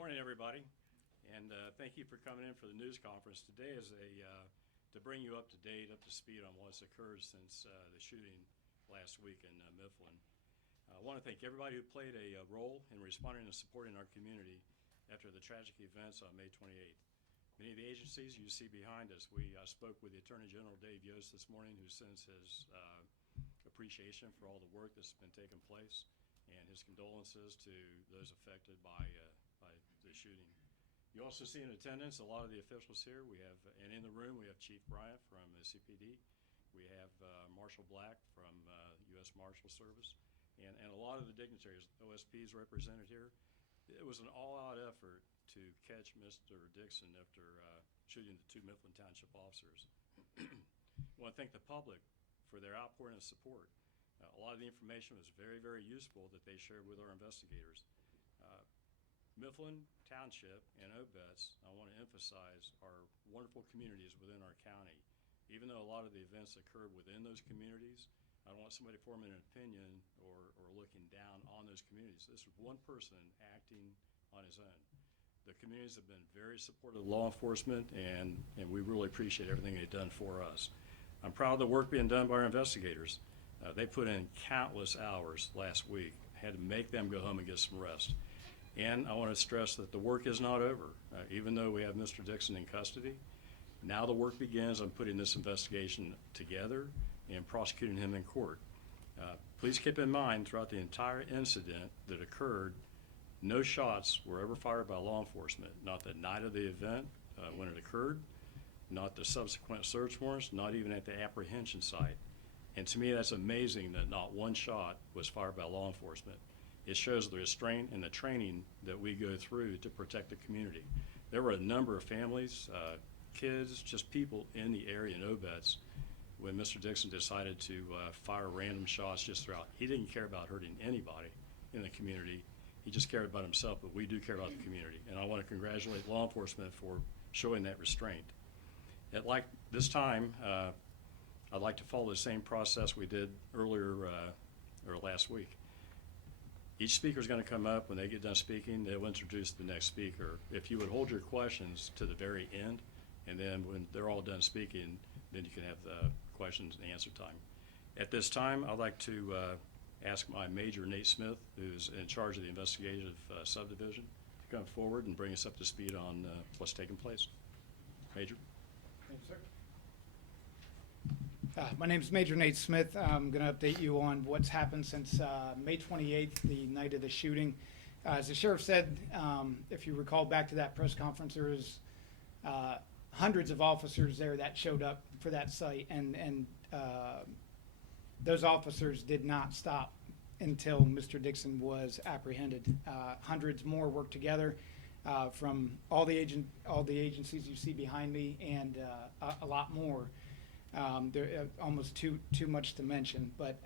Morning, everybody, and thank you for coming in for the news conference. Today is to bring you up to date, up to speed on what's occurred since the shooting last week in Mifflin. I want to thank everybody who played a role in responding and supporting our community after the tragic events on May 28th. Many of the agencies you see behind us, we spoke with the Attorney General Dave Yost this morning, who sends his appreciation for all the work that's been taking place and his condolences to those affected by the shooting. You also see in attendance a lot of the officials here. We have, and in the room, we have Chief Bryant from CPD. We have Marshal Black from U.S. Marshal Service, and a lot of the dignitaries, OSPs represented here. It was an all-out effort to catch Mr. Dixon after shooting the two Mifflin Township officers. I want to thank the public for their outpouring of support. A lot of the information was very, very useful that they shared with our investigators. Mifflin Township and Obetz, I want to emphasize, are wonderful communities within our county. Even though a lot of the events occurred within those communities, I don't want somebody forming an opinion or looking down on those communities. This was one person acting on his own. The communities have been very supportive of law enforcement, and we really appreciate everything they've done for us. I'm proud of the work being done by our investigators. They put in countless hours last week. Had to make them go home and get some rest. And I want to stress that the work is not over. Even though we have Mr. Dixon in custody, now the work begins on putting this investigation together and prosecuting him in court. Please keep in mind, throughout the entire incident that occurred, no shots were ever fired by law enforcement, not the night of the event when it occurred, not the subsequent search warrants, not even at the apprehension site. And to me, that's amazing that not one shot was fired by law enforcement. It shows the restraint and the training that we go through to protect the community. There were a number of families, kids, just people in the area in Obetz when Mr. Dixon decided to fire random shots just throughout. He didn't care about hurting anybody in the community. He just cared about himself, but we do care about the community. And I want to congratulate law enforcement for showing that restraint. At this time, I'd like to follow the same process we did earlier or last week. Each speaker is going to come up. When they get done speaking, they'll introduce the next speaker. If you would hold your questions to the very end, and then when they're all done speaking, then you can have the questions and answer time. At this time, I'd like to ask my Major Nate Smith, who's in charge of the investigative subdivision, to come forward and bring us up to speed on what's taking place. Major. Thank you, sir. My name is Major Nate Smith. I'm going to update you on what's happened since May 28th, the night of the shooting. As the sheriff said, if you recall back to that press conference, there was hundreds of officers there that showed up for that site, and those officers did not stop until Mr. Dixon was apprehended. Hundreds more worked together from all the agencies you see behind me, and a lot more. There almost too much to mention, but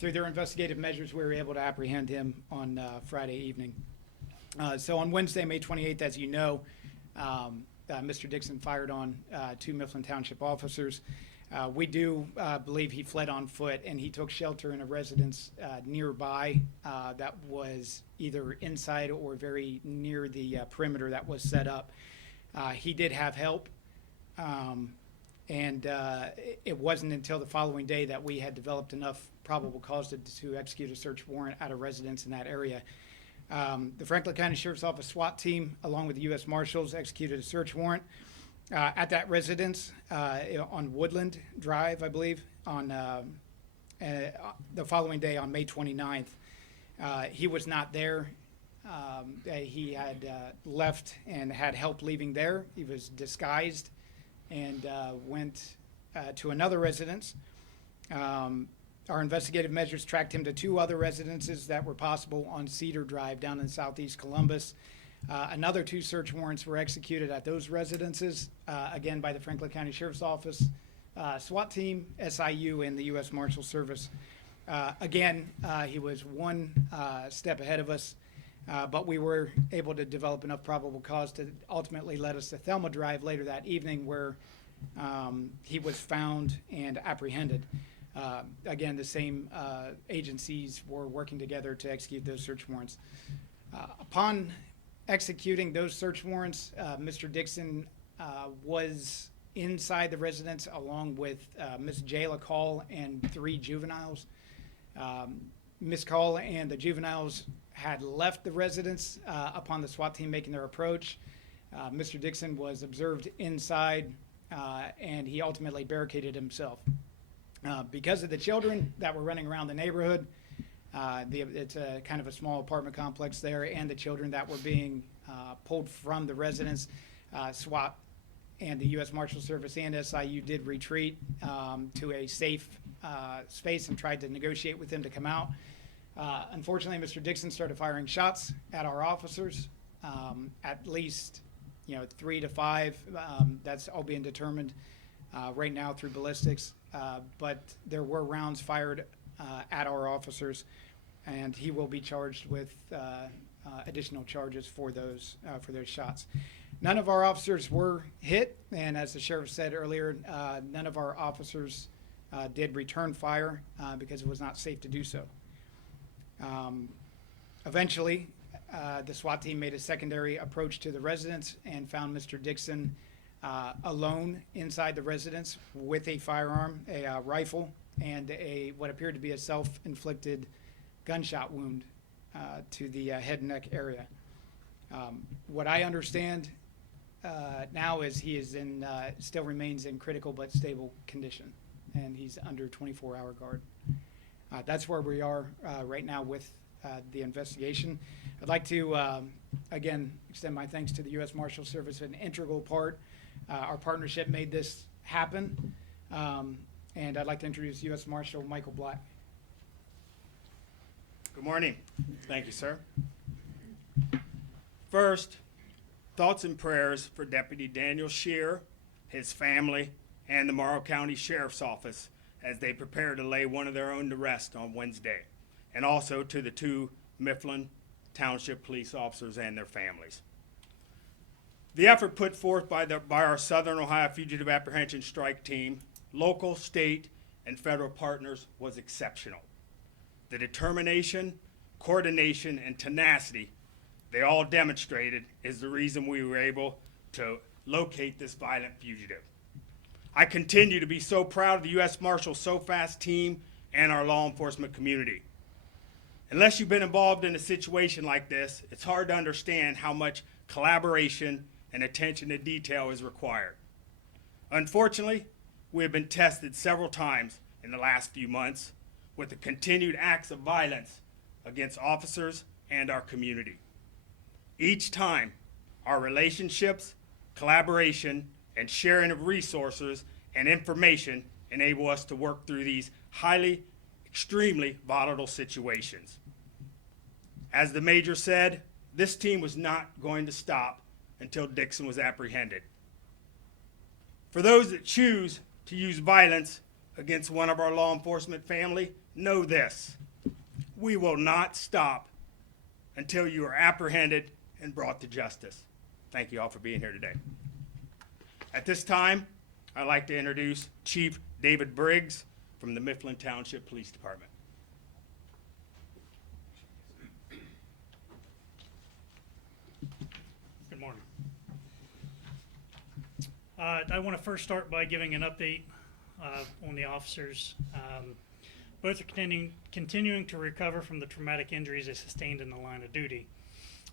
through their investigative measures, we were able to apprehend him on Friday evening. So on Wednesday, May 28th, as you know, Mr. Dixon fired on two Mifflin Township officers. We do believe he fled on foot, and he took shelter in a residence nearby that was either inside or very near the perimeter that was set up. He did have help. And it wasn't until the following day that we had developed enough probable cause to execute a search warrant at a residence in that area. The Franklin County Sheriff's Office SWAT team, along with the U.S. Marshals, executed a search warrant at that residence on Woodland Drive, I believe, on the following day on May 29th. He was not there. He had left and had help leaving there. He was disguised and went to another residence. Our investigative measures tracked him to two other residences that were possible on Cedar Drive down in southeast Columbus. Another two search warrants were executed at those residences, again by the Franklin County Sheriff's Office, SWAT team, SIU, and the U.S. Marshal Service. Again, he was one step ahead of us. But we were able to develop enough probable cause to ultimately lead us to Thelma Drive later that evening, where he was found and apprehended. Again, the same agencies were working together to execute those search warrants. Upon executing those search warrants, Mr. Dixon was inside the residence along with Ms. Jayla Call and 3 juveniles. Ms. Call and the juveniles had left the residence upon the SWAT team making their approach. Mr. Dixon was observed inside, and he ultimately barricaded himself. Because of the children that were running around the neighborhood, it's a kind of a small apartment complex there, and the children that were being pulled from the residence, SWAT and the U.S. Marshal Service and SIU did retreat to a safe space and tried to negotiate with them to come out. Unfortunately, Mr. Dixon started firing shots at our officers, at least 3 to 5. That's all being determined right now through ballistics. But there were rounds fired at our officers, and he will be charged with additional charges for those shots. None of our officers were hit, and as the sheriff said earlier, none of our officers did return fire because it was not safe to do so. Eventually, the SWAT team made a secondary approach to the residence and found Mr. Dixon alone inside the residence with a firearm, a rifle, and what appeared to be a self-inflicted gunshot wound to the head and neck area. What I understand now is he is still remains in critical but stable condition, and he's under 24-hour guard. That's where we are right now with the investigation. I'd like to, again, extend my thanks to the U.S. Marshal Service, an integral part. Our partnership made this happen. And I'd like to introduce U.S. Marshal Michael Black. Good morning. Thank you, sir. First, thoughts and prayers for Deputy Daniel Shear, his family, and the Morrow County Sheriff's Office as they prepare to lay one of their own to rest on Wednesday, and also to the 2 Mifflin Township police officers and their families. The effort put forth by our Southern Ohio Fugitive Apprehension Strike Team, local, state, and federal partners was exceptional. The determination, coordination, and tenacity they all demonstrated is the reason we were able to locate this violent fugitive. I continue to be so proud of the U.S. Marshal So Fast team and our law enforcement community. Unless you've been involved in a situation like this, it's hard to understand how much collaboration and attention to detail is required. Unfortunately, we have been tested several times in the last few months with the continued acts of violence against officers and our community. Each time, our relationships, collaboration, and sharing of resources and information enable us to work through these extremely volatile situations. As the Major said, this team was not going to stop until Dixon was apprehended. For those that choose to use violence against one of our law enforcement family, know this: we will not stop until you are apprehended and brought to justice. Thank you all for being here today. At this time, I'd like to introduce Chief David Briggs from the Mifflin Township Police Department. Good morning. I want to first start by giving an update on the officers. Both are continuing to recover from the traumatic injuries they sustained in the line of duty.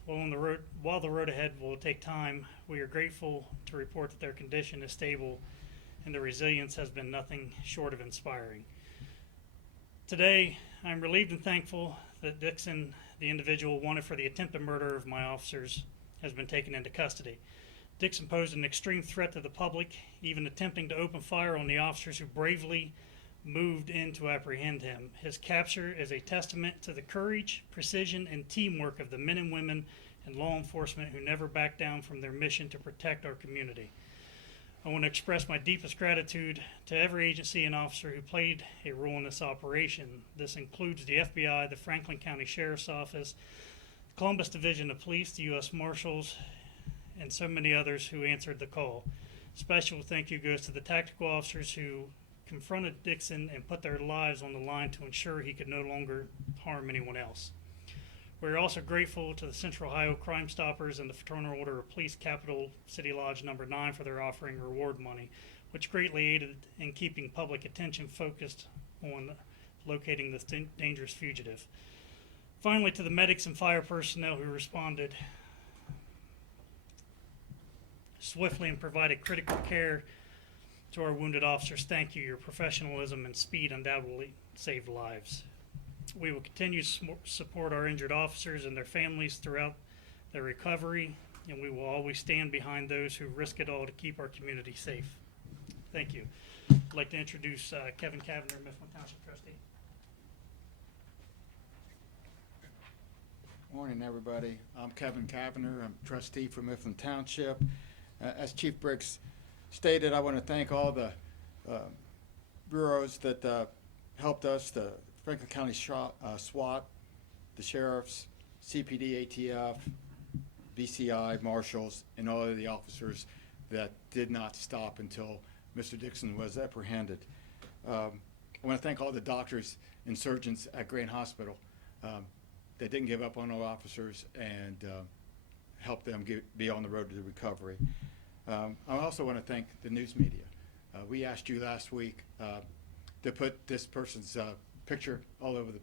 While the road ahead will take time, we are grateful to report that their condition is stable and their resilience has been nothing short of inspiring. Today, I'm relieved and thankful that Dixon, the individual wanted for the attempted murder of my officers, has been taken into custody. Dixon posed an extreme threat to the public, even attempting to open fire on the officers who bravely moved in to apprehend him. His capture is a testament to the courage, precision, and teamwork of the men and women in law enforcement who never back down from their mission to protect our community. I want to express my deepest gratitude to every agency and officer who played a role in this operation. This includes the FBI, the Franklin County Sheriff's Office, Columbus Division of Police, the U.S. Marshals, and so many others who answered the call. Special thank you goes to the tactical officers who confronted Dixon and put their lives on the line to ensure he could no longer harm anyone else. We're also grateful to the Central Ohio Crime Stoppers and the Fraternal Order of Police Capital City Lodge Number 9 for their offering reward money, which greatly aided in keeping public attention focused on locating this dangerous fugitive. Finally, to the medics and fire personnel who responded swiftly and provided critical care to our wounded officers, thank you. Your professionalism and speed undoubtedly saved lives. We will continue to support our injured officers and their families throughout their recovery, and we will always stand behind those who risk it all to keep our community safe. Thank you. I'd like to introduce Kevin Cavender, Mifflin Township Trustee. Morning, everybody. I'm Kevin Cavender. I'm trustee for Mifflin Township. As Chief Briggs stated, I want to thank all the bureaus that helped us, the Franklin County SWAT, the sheriffs, CPD, ATF, BCI, marshals, and all of the officers that did not stop until Mr. Dixon was apprehended. I want to thank all the doctors and surgeons at Grant Hospital. They didn't give up on our officers and help them be on the road to the recovery. I also want to thank the news media. We asked you last week to put this person's picture all over the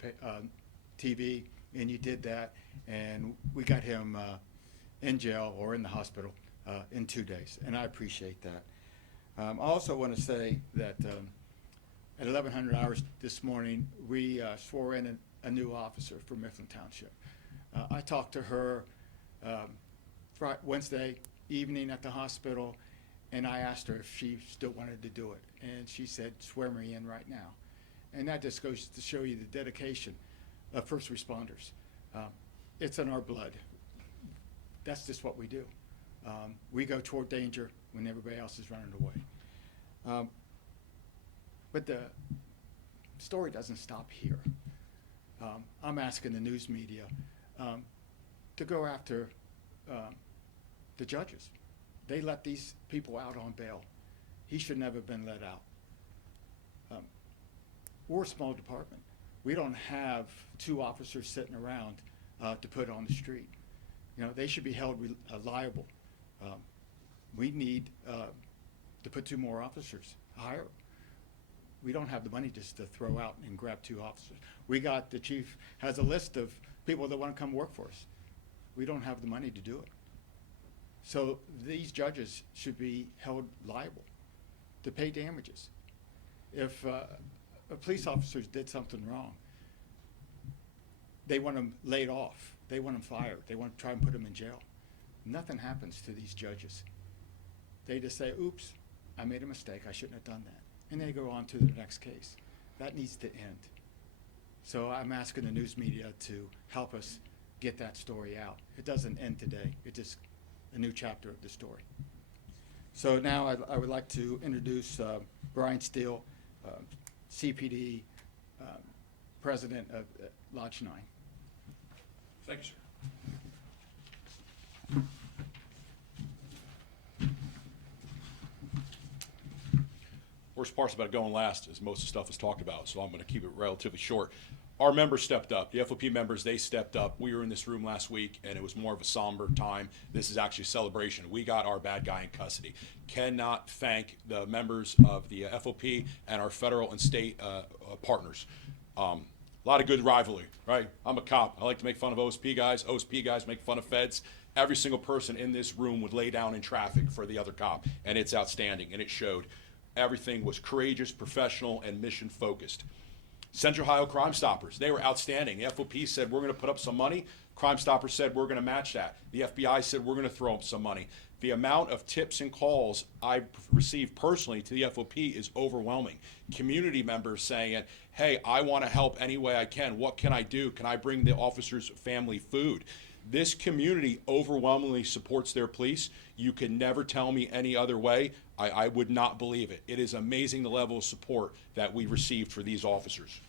TV, and you did that, and we got him in jail or in the hospital in 2 days, and I appreciate that. I also want to say that at 1100 hours this morning, we swore in a new officer for Mifflin Township. I talked to her Wednesday evening at the hospital, and I asked her if she still wanted to do it, and she said, swear me in right now. And that just goes to show you the dedication of first responders. It's in our blood. That's just what we do. We go toward danger when everybody else is running away. But the story doesn't stop here. I'm asking the news media to go after the judges. They let these people out on bail. He should never have been let out. We're a small department. We don't have 2 officers sitting around to put on the street. You know, they should be held liable. We need to put 2 more officers, hire. We don't have the money just to throw out and grab 2 officers. The chief has a list of people that want to come work for us. We don't have the money to do it. So these judges should be held liable to pay damages. If police officers did something wrong, they want them laid off. They want them fired. They want to try and put them in jail. Nothing happens to these judges. They just say, oops, I made a mistake. I shouldn't have done that. And they go on to the next case. That needs to end. So I'm asking the news media to help us get that story out. It doesn't end today. It's just a new chapter of the story. So now I would like to introduce Brian Steele, CPD president of Lodge 9. Thank you, sir. Worst parts about going last is most of the stuff is talked about, so I'm going to keep it relatively short. Our members stepped up. The FOP members, they stepped up. We were in this room last week, and it was more of a somber time. This is actually a celebration. We got our bad guy in custody. Cannot thank the members of the FOP and our federal and state partners. A lot of good rivalry, right? I'm a cop. I like to make fun of OSP guys. OSP guys make fun of feds. Every single person in this room would lay down in traffic for the other cop, and it's outstanding, and it showed. Everything was courageous, professional, and mission-focused. Central Ohio Crime Stoppers, they were outstanding. The FOP said, we're going to put up some money. Crime Stoppers said, we're going to match that. The FBI said, we're going to throw up some money. The amount of tips and calls I've received personally to the FOP is overwhelming. Community members saying, hey, I want to help any way I can. What can I do? Can I bring the officer's family food? This community overwhelmingly supports their police. You can never tell me any other way. I would not believe it. It is amazing the level of support that we received for these officers.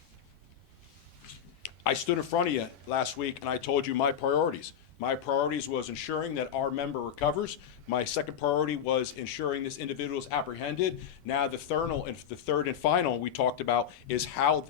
I stood in front of you last week and I told you my priorities. My priorities was ensuring that our member recovers. My second priority was ensuring this individual is apprehended. Now the third and final we talked about is how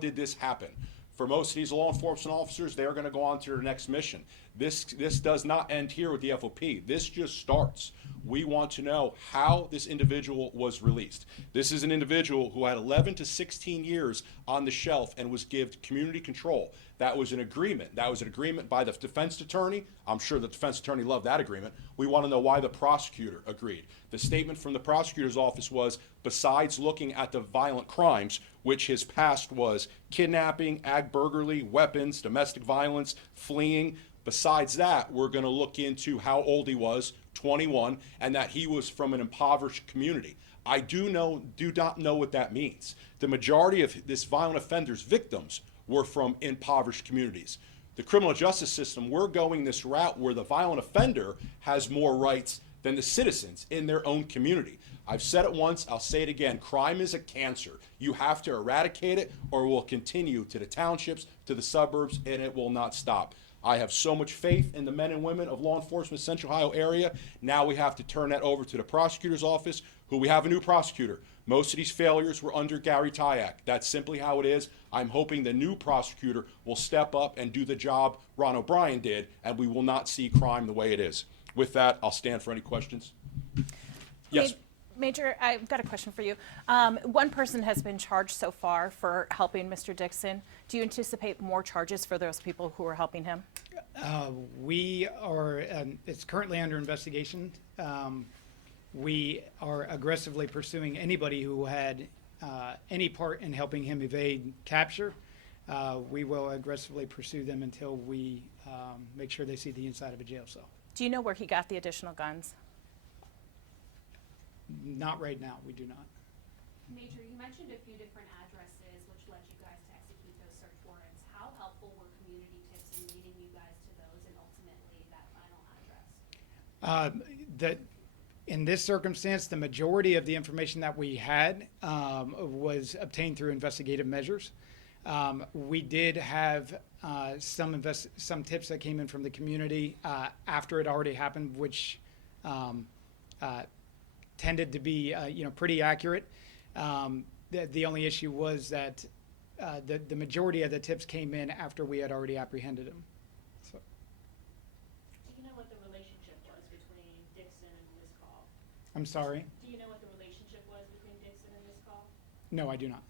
did this happen? For most of these law enforcement officers, they are going to go on to their next mission. This does not end here with the FOP. This just starts. We want to know how this individual was released. This is an individual who had 11 to 16 years on the shelf and was given community control. That was an agreement. That was an agreement by the defense attorney. I'm sure the defense attorney loved that agreement. We want to know why the prosecutor agreed. The statement from the prosecutor's office was, besides looking at the violent crimes, which his past was kidnapping, ag burglary, weapons, domestic violence, fleeing, besides that, we're going to look into how old he was, 21, and that he was from an impoverished community. I do not know what that means. The majority of this violent offenders' victims were from impoverished communities. The criminal justice system, we're going this route where the violent offender has more rights than the citizens in their own community. I've said it once, I'll say it again. Crime is a cancer. You have to eradicate it or it will continue to the townships, to the suburbs, and it will not stop. I have so much faith in the men and women of law enforcement Central Ohio area. Now we have to turn that over to the prosecutor's office, who we have a new prosecutor. Most of these failures were under Gary Tyak. That's simply how it is. I'm hoping the new prosecutor will step up and do the job Ron O'Brien did, and we will not see crime the way it is. With that, I'll stand for any questions. Yes. Major, I've got a question for you. One person has been charged so far for helping Mr. Dixon. Do you anticipate more charges for those people who are helping him? We are, it's currently under investigation. We are aggressively pursuing anybody who had any part in helping him evade capture. We will aggressively pursue them until we make sure they see the inside of a jail cell. Do you know where he got the additional guns? Not right now, we do not. Major, you mentioned a few different addresses which led you guys to execute those search warrants. How helpful were community tips in leading you guys to those and ultimately that final address? In this circumstance, the majority of the information that we had was obtained through investigative measures. We did have some tips that came in from the community after it already happened, which tended to be pretty accurate. The only issue was that the majority of the tips came in after we had already apprehended him. So. Do you know what the relationship was between Dixon and this call? I'm sorry? Do you know what the relationship was between Dixon and this call? No, I do not.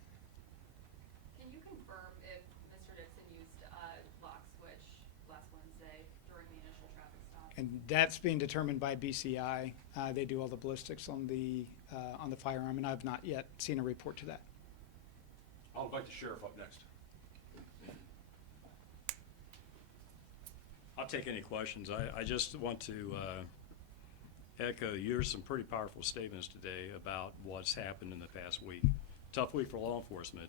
Can you confirm if Mr. Dixon used a lock switch last Wednesday during the initial traffic stop? And that's being determined by BCI. They do all the ballistics on the firearm, and I've not yet seen a report to that. I'll invite the sheriff up next. I'll take any questions. I just want to echo some pretty powerful statements today about what's happened in the past week. Tough week for law enforcement.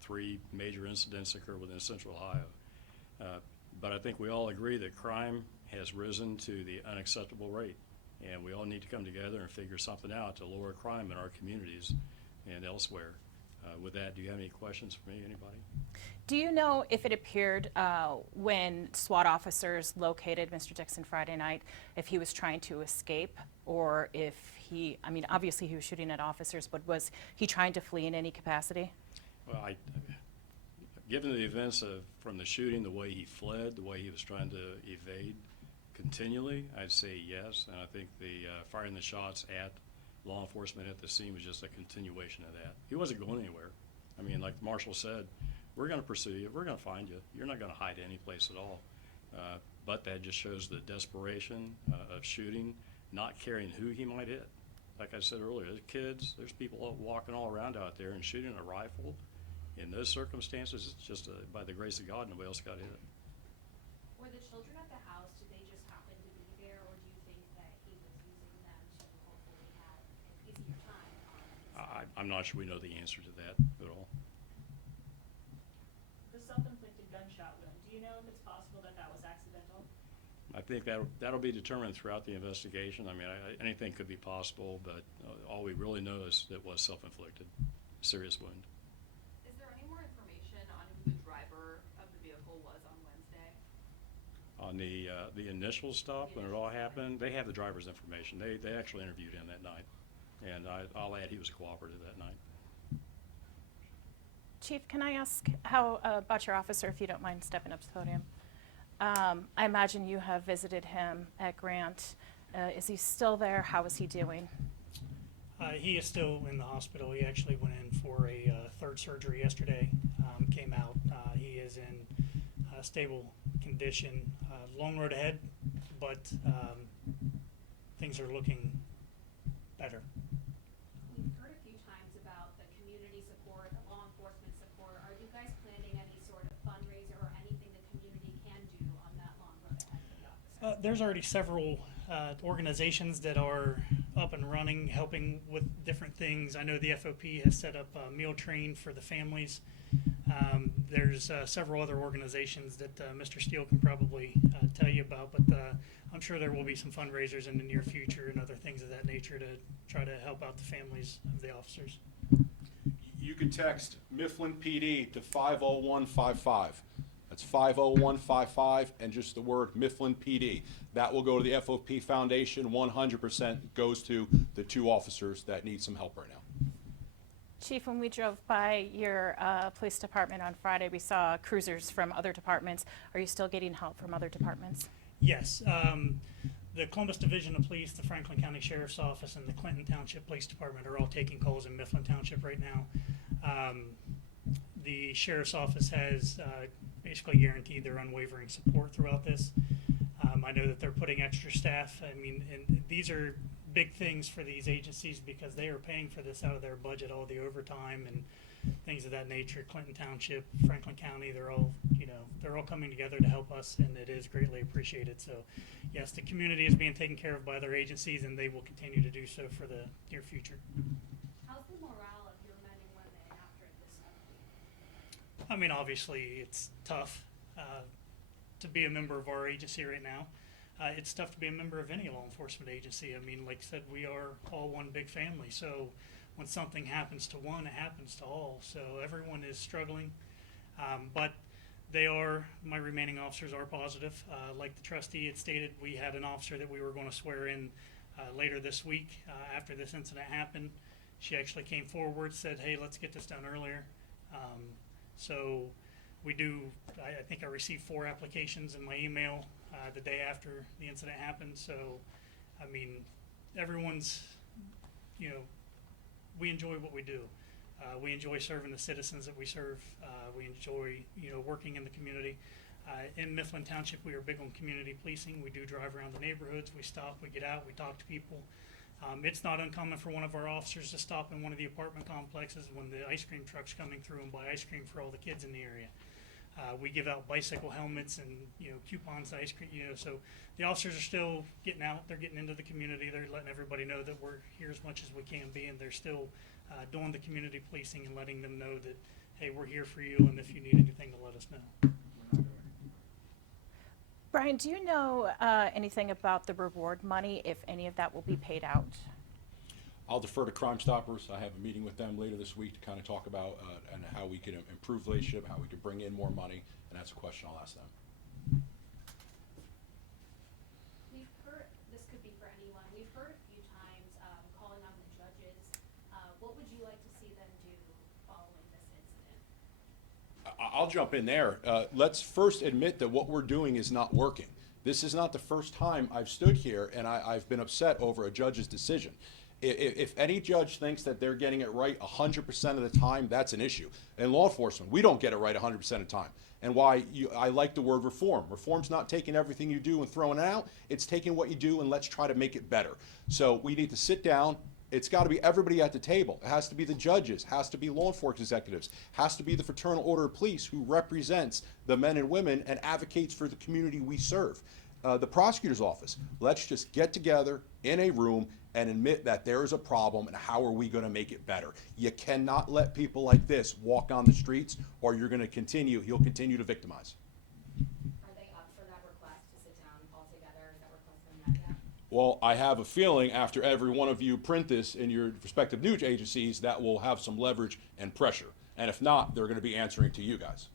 3 major incidents occurred within Central Ohio. But I think we all agree that crime has risen to the unacceptable rate. And we all need to come together and figure something out to lower crime in our communities and elsewhere. With that, do you have any questions for me, anybody? Do you know if it appeared when SWAT officers located Mr. Dixon Friday night, if he was trying to escape, or if obviously he was shooting at officers, but was he trying to flee in any capacity? Well, given the events from the shooting, the way he fled, the way he was trying to evade continually, I'd say yes. And I think the firing the shots at law enforcement at the scene was just a continuation of that. He wasn't going anywhere. I mean, like Marshall said, we're going to pursue you. We're going to find you. You're not going to hide any place at all. But that just shows the desperation of shooting, not caring who he might hit. Like I said earlier, there's kids, there's people walking all around out there, and shooting a rifle in those circumstances, it's just by the grace of God, nobody else got hit. Were the children at the house, did they just happen to be there, or do you think that he was using them to hopefully have an easier time? I'm not sure we know the answer to that at all. The self-inflicted gunshot wound, do you know if it's possible that that was accidental? I think that'll be determined throughout the investigation. I mean, anything could be possible, but all we really know is it was self-inflicted, serious wound. Is there any more information on who the driver of the vehicle was on Wednesday? On the initial stop, when it all happened, they have the driver's information. They actually interviewed him that night, and I'll add he was cooperative that night. Chief, can I ask how about your officer, if you don't mind stepping up to the podium? I imagine you have visited him at Grant. Is he still there? How is he doing? He is still in the hospital. He actually went in for a third surgery yesterday, came out. He is in stable condition. Long road ahead, but things are looking better. We've heard a few times about the community support, the law enforcement support. Are you guys planning any sort of fundraiser or anything the community can do on that long road ahead for the officer? There's already several organizations that are up and running, helping with different things. I know the FOP has set up a meal train for the families. There's several other organizations that Mr. Steele can probably tell you about, but I'm sure there will be some fundraisers in the near future and other things of that nature to try to help out the families of the officers. You can text Mifflin PD to 50155. That's 50155 and just the word Mifflin PD. That will go to the FOP Foundation. 100% goes to the 2 officers that need some help right now. Chief, when we drove by your police department on Friday, we saw cruisers from other departments. Are you still getting help from other departments? Yes. The Columbus Division of Police, the Franklin County Sheriff's Office, and the Clinton Township Police Department are all taking calls in Mifflin Township right now. The Sheriff's Office has basically guaranteed their unwavering support throughout this. I know that they're putting extra staff. I mean, and these are big things for these agencies because they are paying for this out of their budget, all the overtime and things of that nature. Clinton Township, Franklin County, they're all, they're all coming together to help us, and it is greatly appreciated. So, yes, the community is being taken care of by other agencies, and they will continue to do so for the near future. How's the morale of your men and women after this update? I mean, obviously, it's tough to be a member of our agency right now. It's tough to be a member of any law enforcement agency. I mean, like I said, we are all one big family. So when something happens to one, it happens to all. So everyone is struggling. But my remaining officers are positive. Like the trustee had stated, we had an officer that we were going to swear in later this week after this incident happened. She actually came forward, said, hey, let's get this done earlier. So we do, I think I received 4 applications in my email the day after the incident happened. So, I mean, everyone's, we enjoy what we do. We enjoy serving the citizens that we serve. We enjoy, working in the community. In Mifflin Township, we are big on community policing. We do drive around the neighborhoods. We stop, we get out, we talk to people. It's not uncommon for one of our officers to stop in one of the apartment complexes when the ice cream truck's coming through and buy ice cream for all the kids in the area. We give out bicycle helmets and coupons to ice cream. So the officers are still getting out. They're getting into the community. They're letting everybody know that we're here as much as we can be, and they're still doing the community policing and letting them know that, hey, we're here for you, and if you need anything, to let us know. Brian, do you know anything about the reward money, if any of that will be paid out? I'll defer to Crime Stoppers. I have a meeting with them later this week to kind of talk about and how we can improve the relationship, how we can bring in more money, and that's a question I'll ask them. We've heard, this could be for anyone, we've heard a few times calling on the judges. What would you like to see them do following this incident? I'll jump in there. Let's first admit that what we're doing is not working. This is not the first time I've stood here and I've been upset over a judge's decision. If any judge thinks that they're getting it right 100% of the time, that's an issue. In law enforcement, we don't get it right 100% of the time. And why I like the word reform. Reform's not taking everything you do and throwing it out. It's taking what you do and let's try to make it better. So we need to sit down. It's got to be everybody at the table. It has to be the judges, has to be law enforcement executives, has to be the Fraternal Order of Police who represents the men and women and advocates for the community we serve. The prosecutor's office, let's just get together in a room and admit that there is a problem and how are we going to make it better. You cannot let people like this walk on the streets or you're going to continue, he'll continue to victimize. Are they up for that request to sit down all together? Is that request been met yet? Well, I have a feeling after every one of you print this in your respective news agencies, that will have some leverage and pressure. And if not, they're going to be answering to you guys.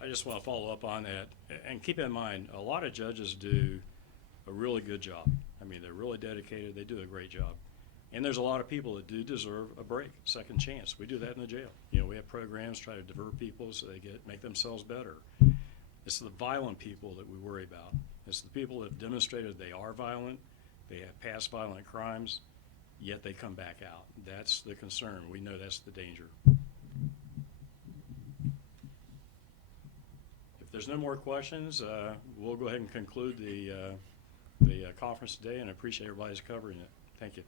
I just want to follow up on that. And keep in mind, a lot of judges do a really good job. I mean, they're really dedicated. They do a great job. And there's a lot of people that do deserve a break, second chance. We do that in the jail. You know, we have programs try to divert people so they make themselves better. It's the violent people that we worry about. It's the people that have demonstrated they are violent, they have past violent crimes, yet they come back out. That's the concern. We know that's the danger. If there's no more questions, we'll go ahead and conclude the conference today, and I appreciate everybody's covering it. Thank you.